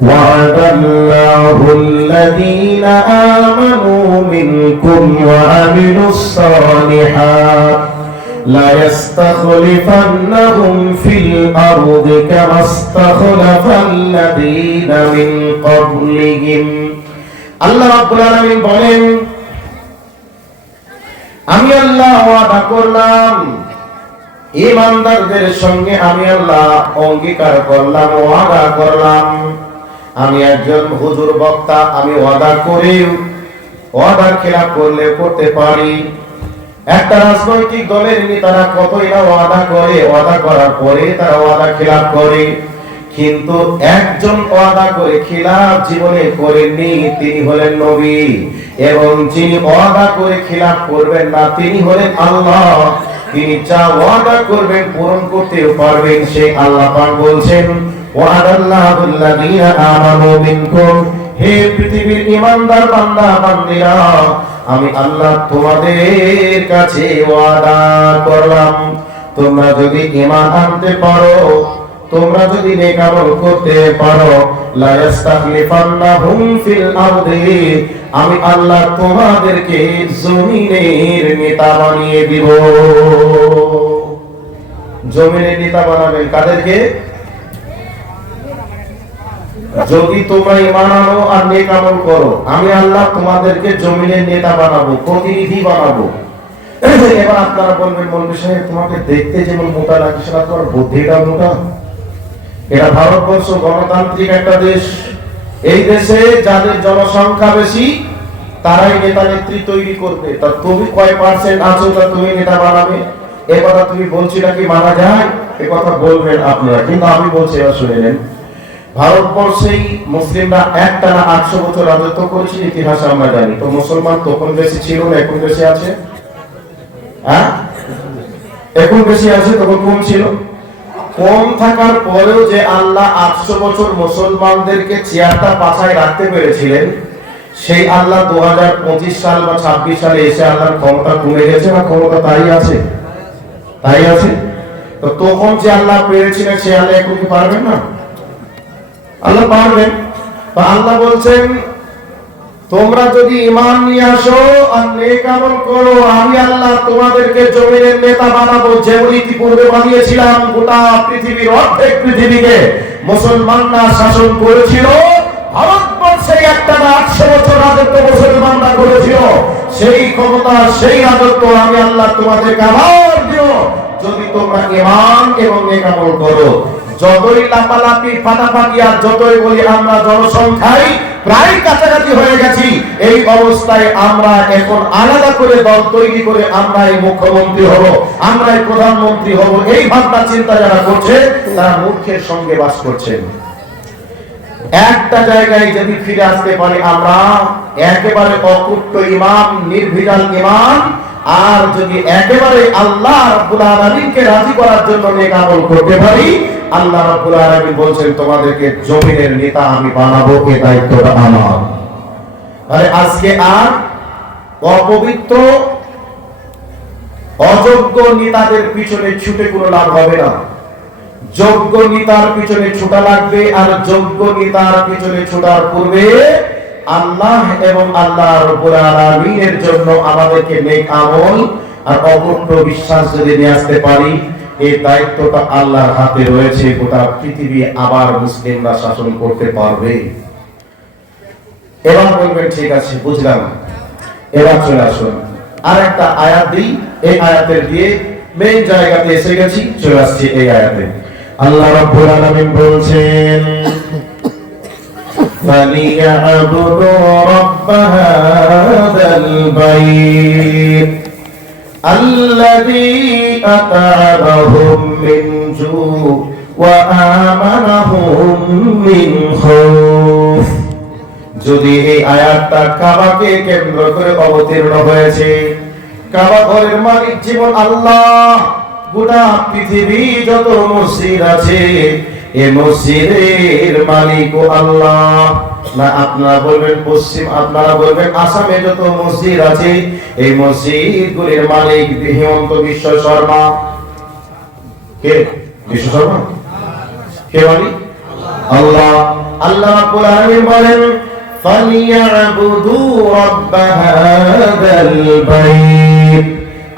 وعد الله الذين آمنوا منكم وعملوا الصالحات لا يستخلفنهم في الأرض كما استخلف الذين من قبلهم আল্লাহ রাব্বুল আলামিন বলেন, আমি আল্লাহ ওয়াদা করলাম ঈমানদারদের সঙ্গে, আমি আল্লাহ অঙ্গীকার করলাম, ওয়াদা করলাম। আমি একজন হুজুর বক্তা, আমি ওয়াদা করি, ওয়াদার খেলাফ করলে করতে পারি। একটা রাজনৈতিক দলের নেতারা কতই না ওয়াদা করে, ওয়াদা করার পরে তারা ওয়াদা খেলাফ করে, কিন্তু একজন ওয়াদা করে খেলাফ জীবনে করেননি, তিনি হলেন নবী। এবং যিনি ওয়াদা করে খেলাফ করবেন না, তিনি হলেন আল্লাহ। তিনি যা ওয়াদা করবেন পূরণ করতে পারবেন, সেই আল্লাহ পাক বলছেন, ওয়াদাল্লাহুল্লাযীনা আমানু মিনকুম, হে পৃথিবীর ঈমানদার বান্দা বান্দীরা, আমি আল্লাহ তোমাদের কাছে ওয়াদা করলাম, তোমরা যদি ঈমান আনতে পারো, তোমরা যদি নেক আমল করতে পারো, লা ইস্তাখলিফান্নাহুম ফিল আরদি, আমি আল্লাহ তোমাদেরকে জমিনের নেতা বানিয়ে দিব। জমিনের নেতা বানাবেন কাদেরকে? যদি তোমরা ঈমান আনো আর নেক আমল করো, আমি আল্লাহ তোমাদেরকে জমিনের নেতা বানাবো, প্রতিনিধি বানাবো। এবার আপনারা বলবেন, মৌলভী সাহেব তোমাকে দেখতে যেমন মোটা লাগছে না, তোমার বুদ্ধিটা মোটা। এটা ভারতবর্ষ গণতান্ত্রিক একটা দেশ। এই দেশে যাদের জনসংখ্যা বেশি তারাই নেতা নেত্রী তৈরি করবে। তা তুমি কয় পার্সেন্ট আছো তা তুমি নেতা বানাবে? এ কথা তুমি বলছিলা কি মানা যায়? এ কথা বলবেন আপনারা, কিন্তু আমি বলছি এবার শুনে নেন। ভারতবর্ষেই মুসলিমরা একটানা 800 বছর রাজত্ব করেছে, ইতিহাসে আমরা জানি। তো মুসলমান তখন বেশি ছিল না, এখন বেশি আছে? হ্যাঁ, এখন বেশি আছে, তখন কম ছিল। কম থাকার পরেও যে আল্লাহ 800 বছর মুসলমানদেরকে চেয়ারটা পাছায় রাখতে পেরেছিলেন, সেই আল্লাহ 2025 সাল বা 26 সালে এসে আল্লাহর ক্ষমতা কমে গেছে না? ক্ষমতা তাই আছে, তাই আছে। তো তখন যে আল্লাহ পেরেছিলেন, সে আল্লাহ এখন কি পারবেন না? আল্লাহ পারবেন। তো আল্লাহ বলছেন, তোমরা যদি ঈমান নিয়ে আসো আর নেক আমল করো, আমি আল্লাহ তোমাদেরকে জমিনের নেতা বানাবো। যেমন ইতিপূর্বে বানিয়েছিলাম, গোটা পৃথিবীর অর্ধেক পৃথিবীকে মুসলমানরা শাসন করেছিল। ভারতবর্ষে একটানা 800 বছর রাজত্ব মুসলমানরা করেছিল। সেই ক্ষমতা, সেই রাজত্ব আমি আল্লাহ তোমাদেরকে আবার দিব, যদি তোমরা ঈমান এবং নেক আমল করো। যতই লাপালাপি ফাটাফাটি আর যতই বলি আমরা জনসংখ্যায় প্রায় কাছাকাছি হয়ে গেছি, এই অবস্থায় আমরা এখন আলাদা করে দল তৈরি করে আমরা এই মুখ্যমন্ত্রী হব, আমরা এই প্রধানমন্ত্রী হব, এই ভাবনা চিন্তা যারা করছে তারা মূর্খের সঙ্গে বাস করছেন। একটা জায়গায় যদি ফিরে আসতে পারি আমরা, একেবারে অকুট্ট ঈমান, নির্ভেজাল ঈমান, আর যদি একেবারে আল্লাহ রাব্বুল আলামিনকে রাজি করার জন্য নেক আমল করতে পারি, আল্লাহ রাব্বুল আলামিন বলছেন তোমাদেরকে জমিনের নেতা আমি বানাবো, এই দায়িত্বটা আমার। আরে আজকে আর অপবিত্র অযোগ্য নেতাদের পিছনে ছুটে কোনো লাভ হবে না। যোগ্য নেতার পিছনে ছোটা লাগবে, আর যোগ্য নেতার পিছনে ছোটার পূর্বে আল্লাহ এবং আল্লাহ রাব্বুল আলামিনের জন্য আমাদেরকে নেক আমল আর অকুট্ট বিশ্বাস যদি নিয়ে আসতে পারি, এই দায়িত্বটা আল্লাহর হাতে রয়েছে। গোটা পৃথিবী আবার মুসলিমরা শাসন করতে পারবে। এবার বলবেন ঠিক আছে, বুঝলাম। এবার চলে আসুন আর একটা আয়াত দিই, এই আয়াতের দিয়ে মেইন জায়গাতে এসে গেছি, চলে আসছি এই আয়াতে। আল্লাহ রাব্বুল আলামিন বলছেন, فَلْيَعْبُدُوا رَبَّ هَذَا الْبَيْتِ الَّذِي أَطْعَمَهُم مِّن جُوعٍ وَآمَنَهُم مِّن خَوْفٍ। যদি এই আয়াতটা কাবাকে কেন্দ্র করে অবতীর্ণ হয়েছে, কাবা ঘরের মালিক জীবন আল্লাহ, গোটা পৃথিবী যত মসজিদ আছে এই মসজিদের মালিক ও আল্লাহ। না আপনারা বলবেন পশ্চিম, আপনারা বলবেন আসামে যত মসজিদ আছে এই মসজিদগুলির মালিক হিমন্ত বিশ্ব শর্মা। কে? বিশ্ব শর্মা কে মালিক? আল্লাহ। আল্লাহ রাব্বুল আলামিন বলেন ফালিয়াবুদু রাব্ব হাযাল বাইত।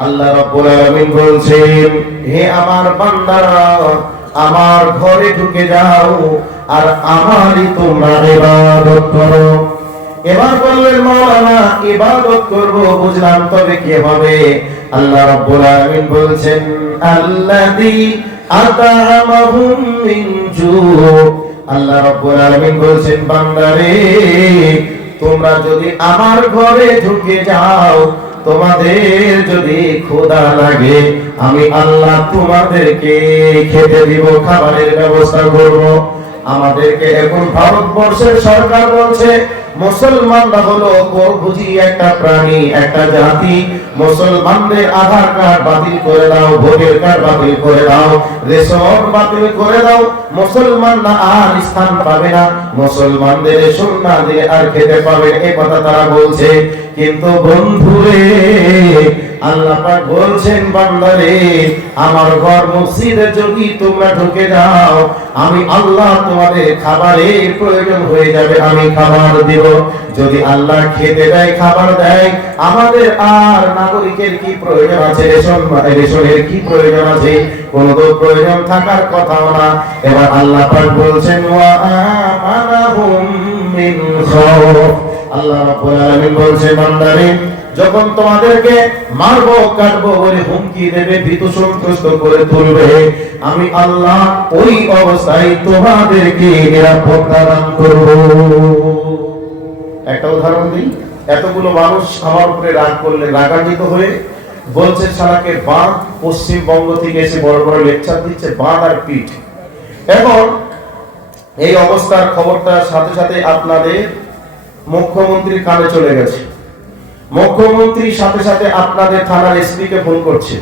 আল্লাহ রাব্বুল আলামিন বলছেন, হে আমার বান্দারা, আমার ঘরে ঢুকে যাও আর আমারই তোমরা ইবাদত করো। এবার বললেন মাওলানা ইবাদত করব, বুঝলাম, তবে কি হবে? আল্লাহ রাব্বুল আলামিন বলছেন আল্লাযী আত'আমাহুম মিন জু'। আল্লাহ রাব্বুল আলামিন বলছেন বান্দারে, তোমরা যদি আমার ঘরে ঢুকে যাও, তোমাদের যদি ক্ষুধা লাগে, আমি আল্লাহ তোমাদেরকে খেতে দিব, খাবারের ব্যবস্থা করব। আমাদেরকে এখন ভারতবর্ষের সরকার বলছে মুসলমানরা হলো করভুজি একটা প্রাণী, একটা জাতি। মুসলমানদের আধার কার্ড বাতিল করে দাও, ভোটার কার্ড বাতিল করে দাও, রেশন বাতিল করে দাও, মুসলমানরা আর স্থান পাবে না, মুসলমানদের রেশন না দিয়ে আর খেতে পাবে, এই কথা তারা বলছে। কিন্তু বন্ধুরে, আল্লাহ পাক বলছেন বান্দারে, আমার ঘর মসজিদে যদি তোমরা ঢুকে যাও, আমি আল্লাহ তোমাদের খাবারের প্রয়োজন হয়ে যাবে, আমি খাবার দিব। যদি আল্লাহ খেতে দেয়, খাবার দেয়, আমাদের আর নাগরিকের কি প্রয়োজন আছে? রেশনের কি প্রয়োজন আছে? কোন তো প্রয়োজন থাকার কথাও না। এবার আল্লাহ পাক বলছেন ওয়া আমানাহুম মিন খাউফ। আল্লাহ রাব্বুল আলামিন বলছেন বান্দারে, যখন তোমাদেরকে মারবো কাটবো বলে হুমকি দেবে, ভীত সন্ত্রস্ত করে তুলবে, আমি আল্লাহ ওই অবস্থায় তোমাদেরকে নিরাপত্তা দান করব। একটা উদাহরণ দিই, এতগুলো মানুষ আমার উপরে রাগ করলে রাগান্বিত হয়ে বলছে শালাকে বাঁধ, পশ্চিমবঙ্গ থেকে এসে বড় বড় লেকচার দিচ্ছে, বাঁধ আর পিঠ। এখন এই অবস্থার খবরটা সাথে সাথে আপনাদের মুখ্যমন্ত্রীর কানে চলে গেছে। মুখ্যমন্ত্রী সাথে সাথে আপনাদের থানার এসপি কে ফোন করছে,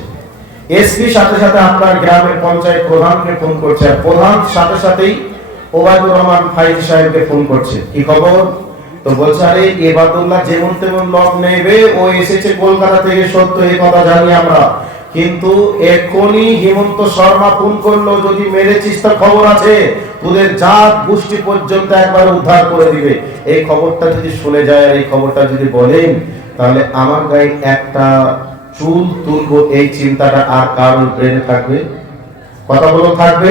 এসপি সাথে সাথে আপনার গ্রামের পঞ্চায়েত প্রধানকে ফোন করছে, আর প্রধান সাথে সাথেই ওবায়দুর রহমান ফাইজি সাহেবকে ফোন করছে। কি খবর? তো বলছে আরে এবাদুল্লাহ যেমন তেমন লোক নেবে, ও এসেছে কলকাতা থেকে, সত্য এই কথা জানি আমরা, কিন্তু এখনই হেমন্ত শর্মা ফোন করলো, যদি মেরেছিস তার খবর আছে, তোদের জাত গোষ্ঠী পর্যন্ত একবার উদ্ধার করে দিবে। এই খবরটা যদি শুনে যায় আর এই খবরটা যদি বলেন, তাহলে আমার গায়ে একটা চুল তুলবো এই চিন্তাটা আর কারোর ব্রেনে থাকবে? কথা বলো থাকবে?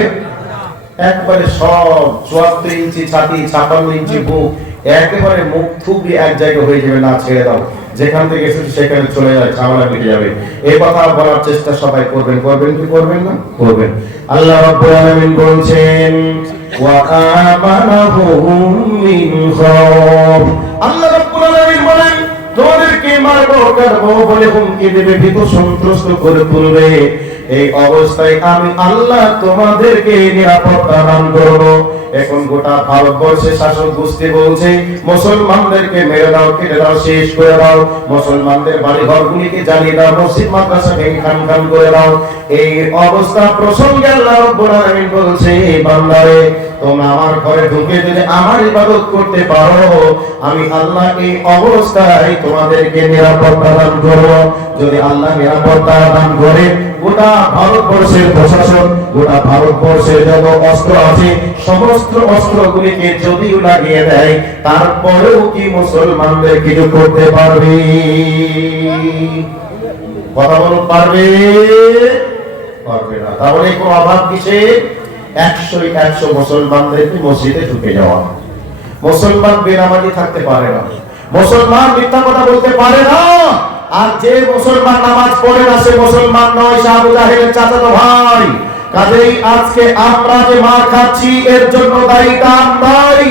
একবারে সব 74 ইঞ্চি ছাতি, 56 ইঞ্চি বুক, একেবারে মুখ থুবড়ি এক জায়গায় হয়ে যাবে। না, ছেড়ে দাও, যেখান থেকে এসেছে সেখানে চলে যায়, ঝামেলা মিটে যাবে। এই কথা বলার চেষ্টা সবাই করবেন, করবেন কি করবেন না? করবেন। আল্লাহ রাব্বুল আলামিন বলছেন ওয়া আমানাহুম মিন খাউফ। আল্লাহ রাব্বুল আলামিন বলেন তোমাদেরকে মারবো কাটবো বলে হুমকি দেবে, ভীত সন্ত্রস্ত করে তুলবে, এই অবস্থায় আমি আল্লাহ তোমাদেরকে নিরাপত্তা দান করব। এখন গোটা ভারতবর্ষে শাসক গোষ্ঠী বলছে মুসলমানদেরকে মেরে দাও, কেটে দাও, শেষ করে দাও, মুসলমানদের বাড়ি ঘরগুলিকে জ্বালিয়ে দাও, মসজিদ মাদ্রাসা ভেঙে খান খান করে দাও। এই অবস্থা প্রসঙ্গে আল্লাহ রাব্বুল আলামিন বলছে বান্দারে, তোমরা আমার ঘরে ঢুকে যদি আমার ইবাদত করতে পারো, আমি আল্লাহ এই অবস্থায় তোমাদেরকে নিরাপত্তা দান করব। যদি আল্লাহ নিরাপত্তা দান করে, গোটা ভারতবর্ষের প্রশাসন, গোটা ভারতবর্ষের যত অস্ত্র আছে, সমস্ত অস্ত্রগুলিকে যদিও লাগিয়ে দেয়, তারপরেও কি মুসলমানদের কিছু করতে পারবে? কথা বলো, পারবে? পারবে না। তাহলে কোনো অভাব কিসে? 100 মুসলমানদেরকে মসজিদে ঢুকে যাওয়া। মুসলমান বেনামাজি থাকতে পারে না, মুসলমান মিথ্যা কথা বলতে পারে না, আর যে মুসলমান নামাজ পড়ে না সে মুসলমান নয়, সে আবু জাহেলের চাচাতো ভাই। কাজেই আজকে আমরা যে মার খাচ্ছি এর জন্য দায়ীটা আমরাই।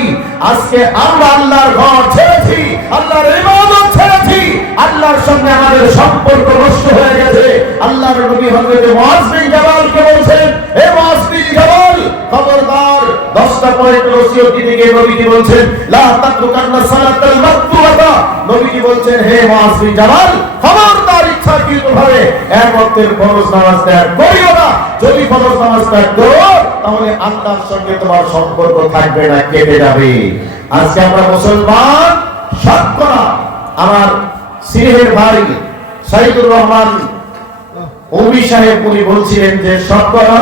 আজকে আমরা আল্লাহর ঘর ছেড়েছি, আল্লাহর ইবাদত ছেড়েছি, আল্লাহর সঙ্গে আমাদের সম্পর্ক নষ্ট হয়ে গেছে। আল্লাহর নবী হযরত মুআয বিন জাবালকে বলছেন, হে মুআয বিন জাবাল, খবরদার 10টা পয়েন্ট ওসিয়ত দিতে গিয়ে নবীজি বলছেন লা তাতরুকান্না সালাতাল মাকতুবাতা। নবীজি বলছেন, হে মুআয বিন জাবাল, খবরদার ইচ্ছাকৃতভাবে এক ওয়াক্তের ফরজ নামাজ ত্যাগ করিও না। যদি ফরজ নামাজ ত্যাগ করো, তাহলে আল্লাহর সঙ্গে তোমার সম্পর্ক থাকবে না, কেটে যাবে। আজকে আমরা মুসলমান শতকরা, আমার সিলেটের ভাই সাইদুর রহমান ওবি সাহেব উনি বলছিলেন যে শতকরা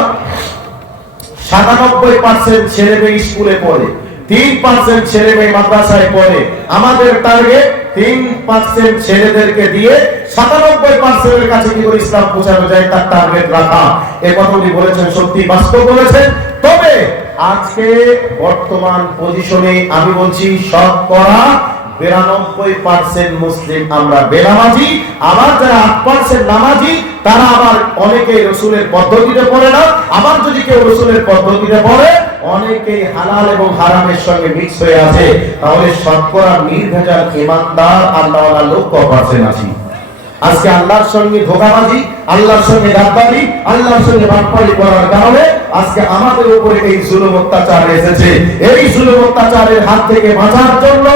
97% ছেলে মেয়ে স্কুলে পড়ে, 3% ছেলে মেয়ে মাদ্রাসায় পড়ে, আমাদের টার্গেট 3% ছেলেদেরকে দিয়ে 97% এর কাছে কি করে ইসলাম পৌঁছানো যায় তার টার্গেট রাখা। এই কথা উনি বলেছেন, সত্যি বাস্তব বলেছেন। তবে আজকে বর্তমান পজিশনে আমি বলছি শতকরা 92% মুসলিম আমরা বেনামাজি, আবার যারা 8% নামাজি তারা আবার অনেকে রাসূলের পদ্ধতিতে পড়ে না, আবার যদি কেউ রাসূলের পদ্ধতিতে পড়ে অনেকেই হালাল এবং হারামের সঙ্গে মিক্স হয়ে আছে। তাহলে শতকরা নির্ভেজাল ঈমানদার আল্লাহওয়ালা লোক কত% আছে? আজকে আল্লাহর সঙ্গে ধোঁকাবাজি, আল্লাহর সঙ্গে গাদ্দারি, আল্লাহর সঙ্গে বাটপাড়ি করার কারণে আজকে আমাদের উপরে এই জুলুম অত্যাচার এসেছে। এই জুলুম অত্যাচারের হাত থেকে বাঁচার জন্য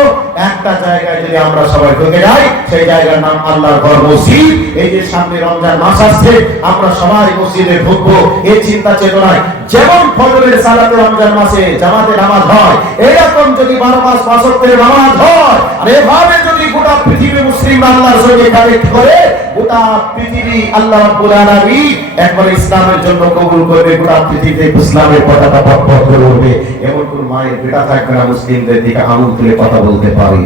একটা জায়গায় যদি আমরা সবাই ঢুকে যাই, সেই জায়গার নাম আল্লাহর ঘর মসজিদ। এই যে সামনে রমজান মাস আসছে, আমরা সবাই মসজিদে ঢুকবো এই চিন্তা চেতনায়। যেমন ফজরের সালাতে রমজান মাসে জামাতে নামাজ হয়, এরকম যদি 12 মাস 5 ওয়াক্তের নামাজ হয়, আর এভাবে যদি গোটা পৃথিবী মুসলিম আল্লাহর সঙ্গে কানেক্ট করে, গোটা পৃথিবী আল্লাহ রাব্বুল আলামিন একবার ইসলামের জন্য কবুল করবে, গোটা পৃথিবীতে ইসলামের পতাকা পথ করে উঠবে। এমন কোন মায়ের বেটা থাকবে না মুসলিমদের দিকে আঙুল তুলে কথা বলতে পারে।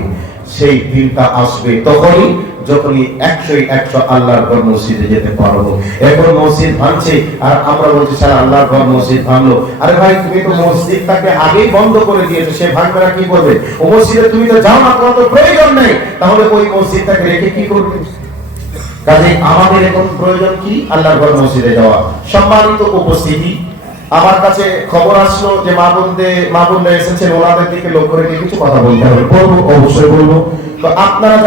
সেই দিনটা আসবে তখনই যখনই 100 আল্লাহর ঘর মসজিদে যেতে পারবো। এখন মসজিদ ভাঙছে আর আমরা বলছি সারা আল্লাহর ঘর মসজিদ ভাঙলো। আরে ভাই, তুমি তো মসজিদটাকে আগেই বন্ধ করে দিয়েছো, সে ভাঙবে না কি করবে? ও মসজিদে তুমি তো যাও না, তোমার তো প্রয়োজন নেই, তাহলে ওই মসজিদটাকে রেখে কি করবে? কাজে আমাদের এখন প্রয়োজন কি? আল্লাহর ঘর মসজিদে যাওয়া। সম্মানিত উপস্থিতি, আমার কাছে খবর আসলো যে মা বোনরা এসেছেন, ওনাদের দিকে লক্ষ্য রেখে কিছু কথা বলতে হবে। বলবো, অবশ্যই বলবো। তো আপনারা